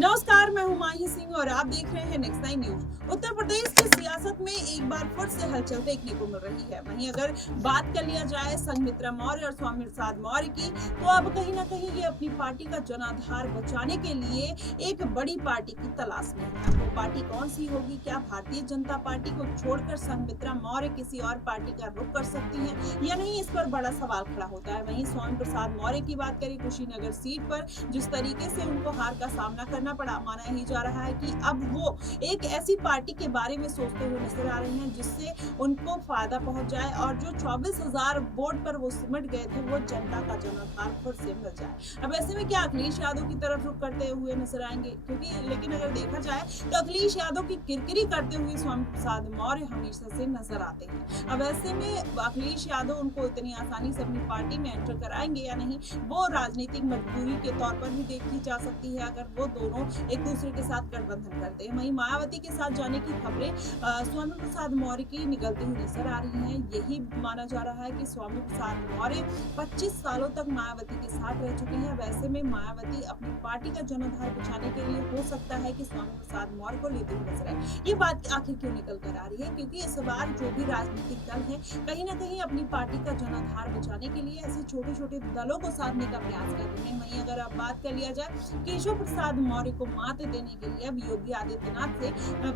नमस्कार, मैं हुमायूं सिंह और आप देख रहे हैं नेक्स्ट 9 न्यूज। उत्तर प्रदेश की सियासत में एक बार फिर से हलचल देखने को मिल रही है। वहीं अगर बात कर लिया जाए संघमित्रा मौर्य और स्वामी प्रसाद मौर्य की, तो अब कहीं ना कहीं ये अपनी पार्टी का जनाधार बचाने के लिए एक बड़ी पार्टी की तलाश में है। वो पार्टी कौन सी होगी? क्या भारतीय जनता पार्टी को छोड़कर संघमित्रा मौर्य किसी और पार्टी का रुख कर सकती है या नहीं, इस पर बड़ा सवाल खड़ा होता है। वहीं स्वामी प्रसाद मौर्य की बात करें, कुशीनगर सीट पर जिस तरीके से उनको हार का सामना करना पड़ा, माना ही जा रहा है कि अब वो एक ऐसी पार्टी के बारे में सोचते हुए नजर आ रहे हैं जिससे उनको फायदा पहुंच जाए और जो 24,000 वोट पर वो सिमट गए थे वो जनता का जनाधार फिर से मिल जाए। अब ऐसे में क्या अखिलेश यादव की तरफ रुख करते हुए नजर आएंगे? क्योंकि लेकिन अगर देखा जाए तो अखिलेश यादव की किरकिरी करते हुए स्वामी प्रसाद मौर्य हमेशा से नजर आते हैं। अब ऐसे में अखिलेश यादव उनको इतनी आसानी से अपनी पार्टी में एंटर कराएंगे या नहीं, वो राजनीतिक मजबूरी के तौर पर भी देखी जा सकती है अगर वो दोनों एक दूसरे के साथ गठबंधन करते हैं। वहीं मायावती के साथ जाने की खबरें स्वामी प्रसाद मौर्य की निकलती हुई नजर आ रही हैं। यही माना जा रहा है कि स्वामी प्रसाद मौर्य 25 सालों तक मायावती के साथ रह चुके हैं। वैसे में मायावती अपनी पार्टी का जनाधार बचाने के लिए हो सकता है कि स्वामी प्रसाद मौर्य को लेते हुए नजर आए। ये बात आखिर क्यों निकल कर आ रही है? क्योंकि इस बार जो भी राजनीतिक दल है कहीं ना कहीं अपनी पार्टी का जनाधार बचाने के लिए ऐसे छोटे छोटे दलों को साधने का प्रयास कर रहे हैं। वहीं अगर अब बात कर लिया जाए केशव प्रसाद मौर्य को मात देने के लिए अब योगी आदित्यनाथ से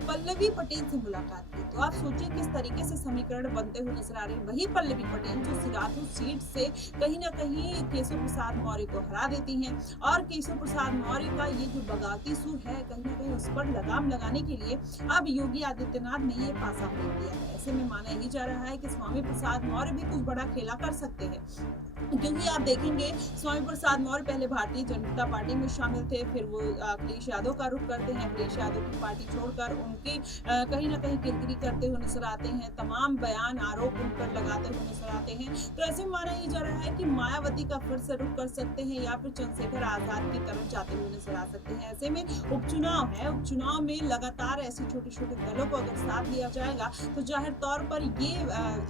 पल्लवी पटेल से मुलाकात की, तो आप सोचिए किस तरीके से समीकरण बनते हुए नजर आ रहे हैं। वही पल्लवी पटेल जो सिराथू सीट से कहीं ना कहीं केशव प्रसाद मौर्य को हरा देती हैं और केशव प्रसाद मौर्य का ये जो बगावती सुर है कहीं ना कहीं उस पर लगाम लगाने के लिए अब योगी आदित्यनाथ ने ये पासा फेंक दिया है। ऐसे में माना ही जा रहा है कि स्वामी प्रसाद मौर्य भी कुछ बड़ा खेला कर सकते हैं, क्योंकि आप देखेंगे स्वामी प्रसाद मौर्य पहले भारतीय जनता पार्टी में शामिल थे, फिर वो अखिलेश यादव का रुख करते हैं। अखिलेश यादव की पार्टी छोड़कर उनके कहीं ना कहीं किरकिरी करते हुए नजर आते हैं, तमाम बयान आरोप उन पर लगाते हुए नजर आते हैं। तो ऐसे में माना ही जा रहा है कि मायावती का फिर से रुख कर सकते हैं या फिर चंद्रशेखर आजाद की तरफ जाते हुए नजर आ सकते हैं। ऐसे में उपचुनाव है, उपचुनाव में लगातार ऐसे छोटे छोटे दलों को अगर साथ दिया जाएगा तो जाहिर तौर पर ये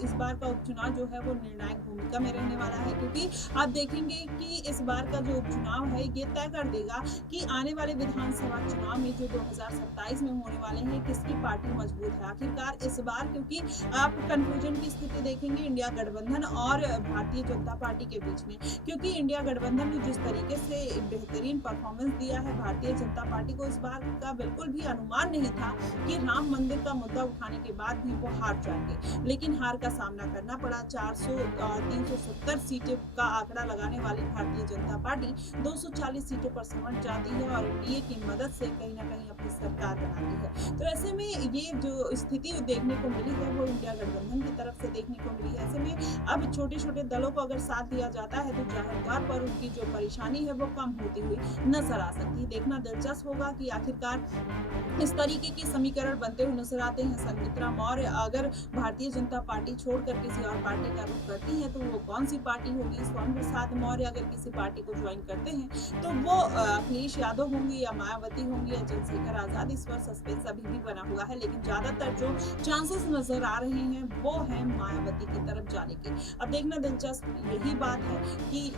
इस बार का उपचुनाव जो है वो निर्णायक भूमिका में रहने वाला है, क्योंकि आप देखेंगे कि इस बार का जो उपचुनाव है ये तय कर देगा कि आने वाले विधानसभा चुनाव में जो 2027 में होने वाले हैं किसकी पार्टी मजबूत है आखिरकार इस बार। क्योंकि आप कंफ्यूजन की स्थिति देखेंगे इंडिया गठबंधन और भारतीय जनता पार्टी के बीच में, क्योंकि इंडिया गठबंधन ने जिस तरीके से बेहतरीन परफॉर्मेंस दिया है, भारतीय जनता पार्टी को इस बार का बिल्कुल भी अनुमान नहीं था कि राम मंदिर का मुद्दा उठाने के बाद भी वो हार जाएंगे, लेकिन हार का सामना करना पड़ा। 370 सीटें का आंकड़ा लगाने वाली भारतीय जनता पार्टी 240 सीटों पर सिमट जाती है और एनडीए की मदद से कहीं ना कहीं अपनी सरकार बनाती है। तो ऐसे में ये जो स्थिति देखने को मिली है वो इंडिया गठबंधन की तरफ से देखने को मिली है। ऐसे में अब छोटे छोटे दलों को अगर साथ दिया जाता है तो जाहिर तौर पर उनकी जो परेशानी है वो कम होती हुई नजर आ सकती है। देखना दिलचस्प होगा कि आखिरकार इस तरीके के समीकरण बनते हुए नजर आते हैं। संघमित्रा मौर्य अगर भारतीय जनता पार्टी छोड़कर किसी और पार्टी का रुख करती है तो वो कौन सी पार्टी होगी? स्वामी प्रसाद मौर्य अगर किसी पार्टी को ज्वाइन करते हैं तो वो अखिलेश यादव होंगे या मायावती होंगी या चंद्रशेखर आजाद? इस पर सस्पेंस अभी भी बना हुआ है, लेकिन ज्यादातर जो चांसेस नजर आ रहे हैं वो है मायावती की तरफ जाने के। अब देखना दिलचस्प यही बात है कि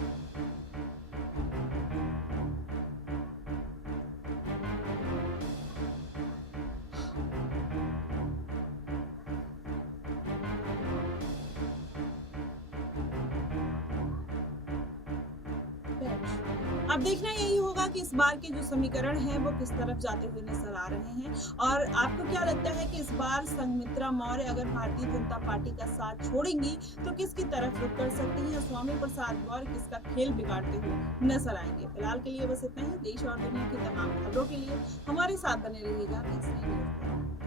अब देखना यही होगा कि इस बार के जो समीकरण हैं वो किस तरफ जाते हुए नजर आ रहे हैं। और आपको क्या लगता है कि इस बार संघमित्रा मौर्य अगर भारतीय जनता पार्टी का साथ छोड़ेंगी तो किसकी तरफ रुख कर सकती है? स्वामी प्रसाद मौर्य किसका खेल बिगाड़ते हुए नजर आएंगे? फिलहाल के लिए बस इतना ही। देश और दुनिया की तमाम खबरों के लिए हमारे साथ बने रहिएगा।